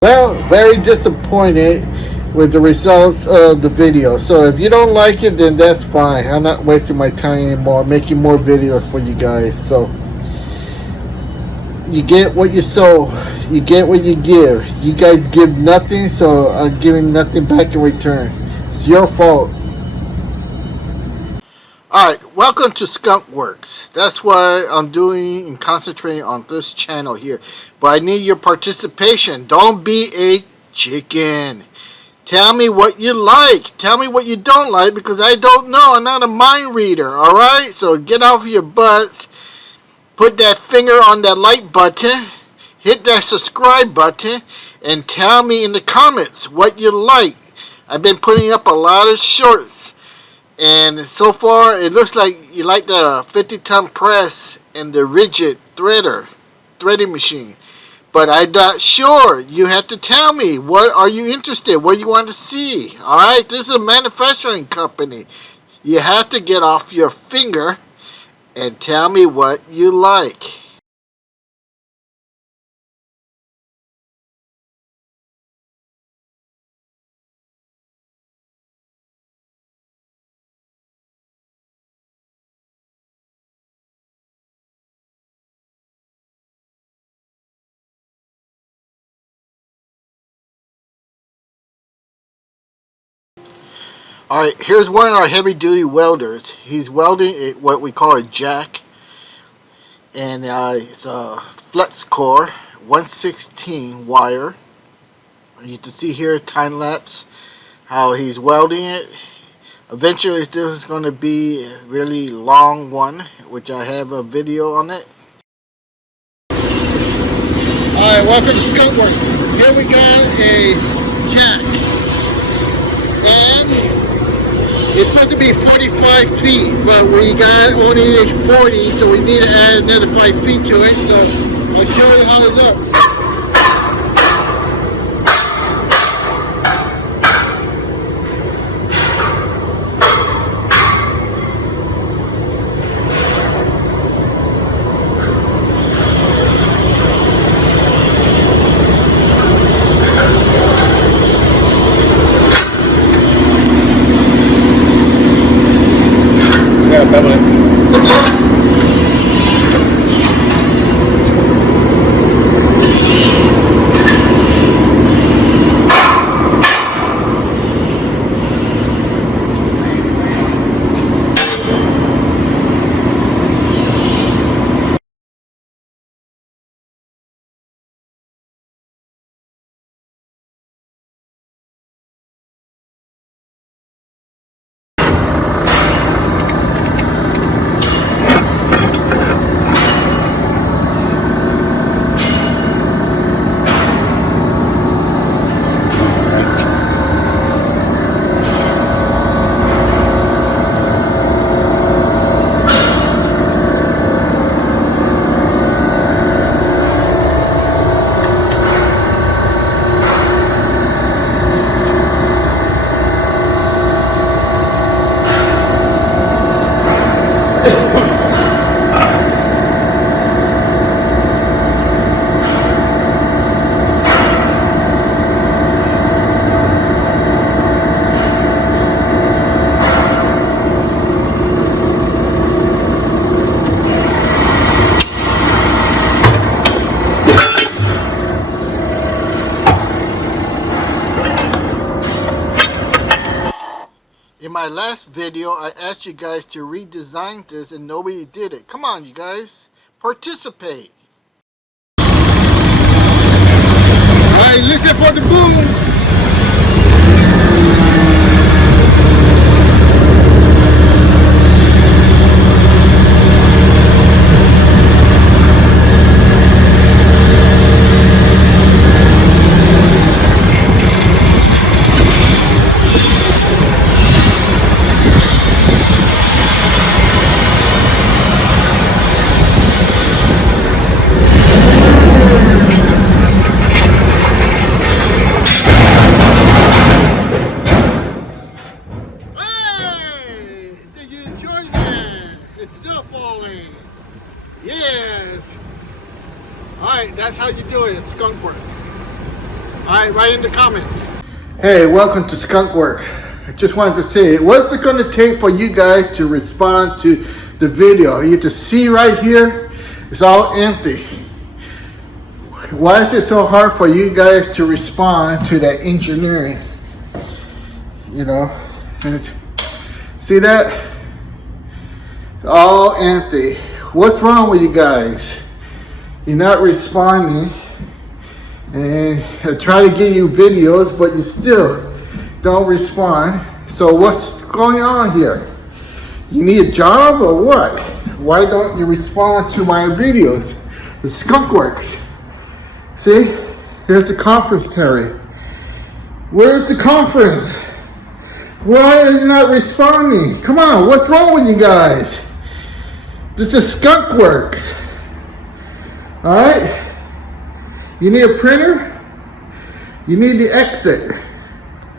Well, very disappointed with the results of the video. So if you don't like it, then that's fine. I'm not wasting my time anymore making more videos for you guys. So you get what you sow. You get what you give. You guys give nothing, so I'm giving nothing back in return. It's your fault. Alright, welcome to Skunk Works. That's why I'm doing and concentrating on this channel here. But I need your participation. Don't be a chicken. Tell me what you like. Tell me what you don't like, because I don't know. I'm not a mind reader, alright? So get off your butts. Put that finger on that like button. Hit that subscribe button. And tell me in the comments what you like. I've been putting up a lot of shorts. And so far, it looks like you like the 50-ton press and the rigid threading machine. But I'm not sure. You have to tell me. What are you interested? What you want to see? Alright, this is a manufacturing company. You have to get off your finger and tell me what you like. Alright, here's one of our heavy duty welders. He's welding what we call a jack. And it's a flex core 116 wire. You can see here time lapse how he's welding it. Eventually this is going to be a really long one, which I have a video on it. Alright, welcome to Skunk Work. Here we got a jack. And it's supposed to be 45 feet, but we got only 40, so we need to add another 5 feet to it. So I'll show you how it looks. In my last video, I asked you guys to redesign this and nobody did it. Come on, you guys. Participate. Alright, listen for the boom. Yes. Alright, that's how you do it at Skunk Work. Alright, write in the comments. Hey, welcome to Skunk Work. I just wanted to say, what's it going to take for you guys to respond to the video? You can see right here, it's all empty. Why is it so hard for you guys to respond to that engineering? You know, and see that? It's all empty. What's wrong with you guys? You're not responding. And I try to give you videos, but you still don't respond. So what's going on here? You need a job or what? Why don't you respond to my videos? The Skunk Works. See, here's the conference, Terry. Where's the conference? Why are you not responding? Come on, what's wrong with you guys? This is Skunk Works. All right? You need a printer? You need the exit.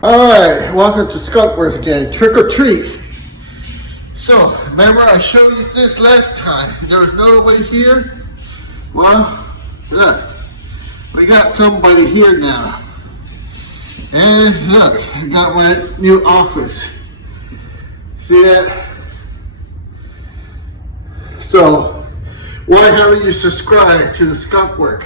All right, welcome to Skunk Works again. Trick or treat. So, remember I showed you this last time. There was nobody here. Well, look, we got somebody here now. And look, I got my new office. See that? So, why haven't you subscribed to the Skunk Work?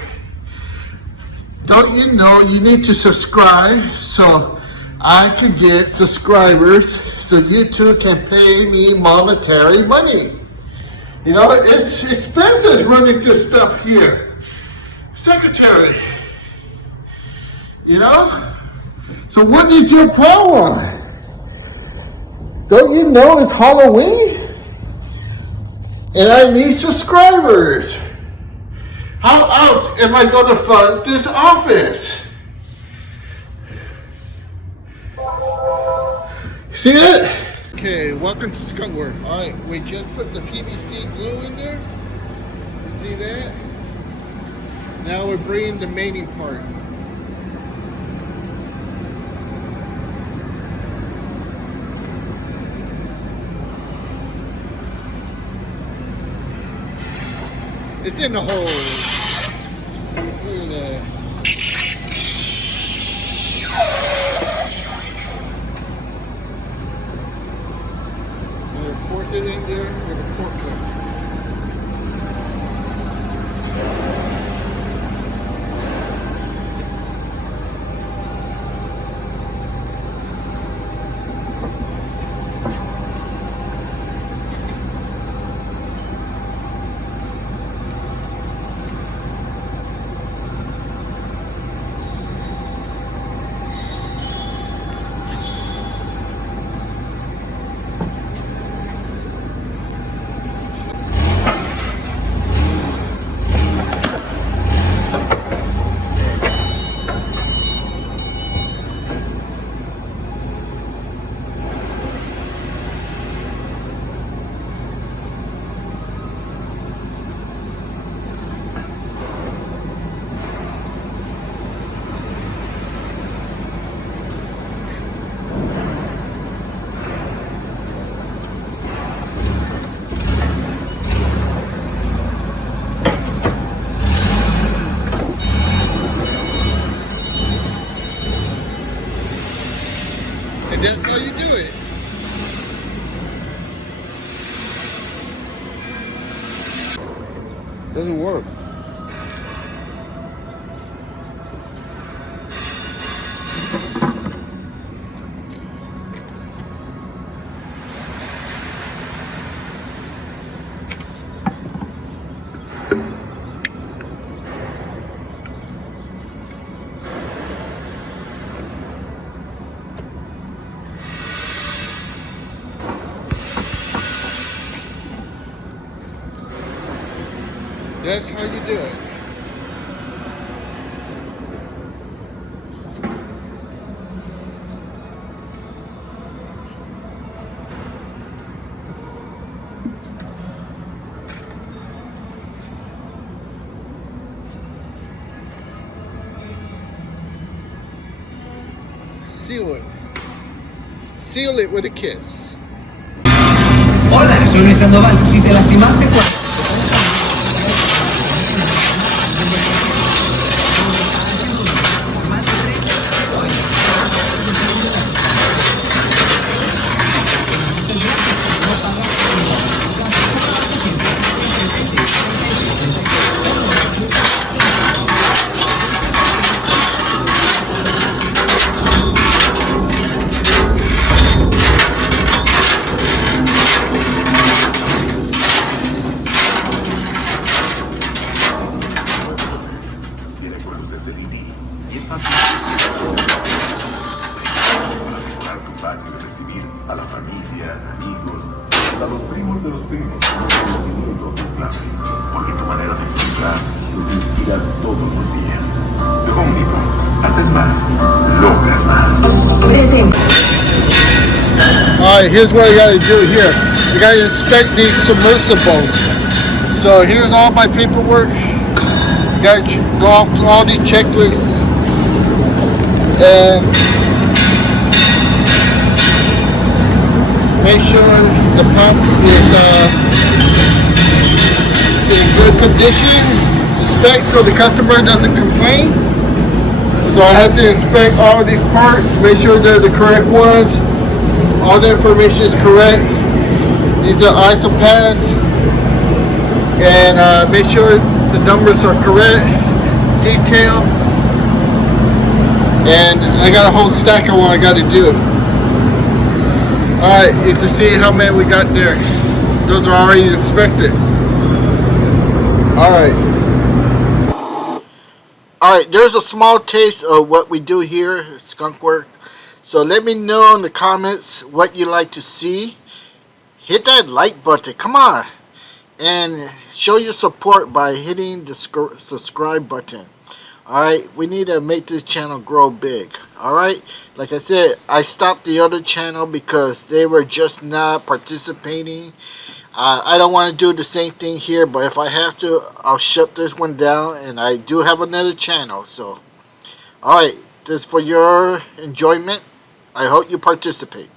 Don't you know you need to subscribe so I can get subscribers so you two can pay me monetary money? You know, it's expensive running this stuff here. Secretary, you know? So what is your problem? Don't you know it's Halloween? And I need subscribers. How else am I going to fund this office? See it? Okay, welcome to Skunk Work. Alright, we just put the PVC glue in there. You see that? Now we're bringing the mating part. It's in the hole. Look at that. And we force it in there with a fork cup. That's how you do it. Doesn't work. That's how you do it. Seal it. Seal it with a kiss. Hola, soy Luis Sandoval. Si te lastimaste, de vivir. Y es fácil para mejorar tu patio y recibir a la familia, amigos, hasta los primos de los primos. No solo minutos de clave, porque tu manera de expresar los inspira todos los días. De Home Depot, haces más, logras más. Alright, here's what I gotta do here. I gotta inspect these submersibles. So here's all my paperwork. Gotta go through all these checklists and make sure the pump is in good condition. Inspect so the customer doesn't complain. So I have to inspect all these parts, make sure they're the correct ones. All the information is correct. These are isopaths. And make sure the numbers are correct, detail. And I got a whole stack of what I got to do. Alright, you can see how many we got there. Those are already inspected. Alright, there's a small taste of what we do here at Skunk Work. So let me know in the comments what you like to see. Hit that like button, come on. And show your support by hitting the subscribe button. Alright, we need to make this channel grow big. Alright, like I said, I stopped the other channel because they were just not participating. I don't want to do the same thing here, but if I have to, I'll shut this one down. And I do have another channel. So, alright, this is for your enjoyment. I hope you participate.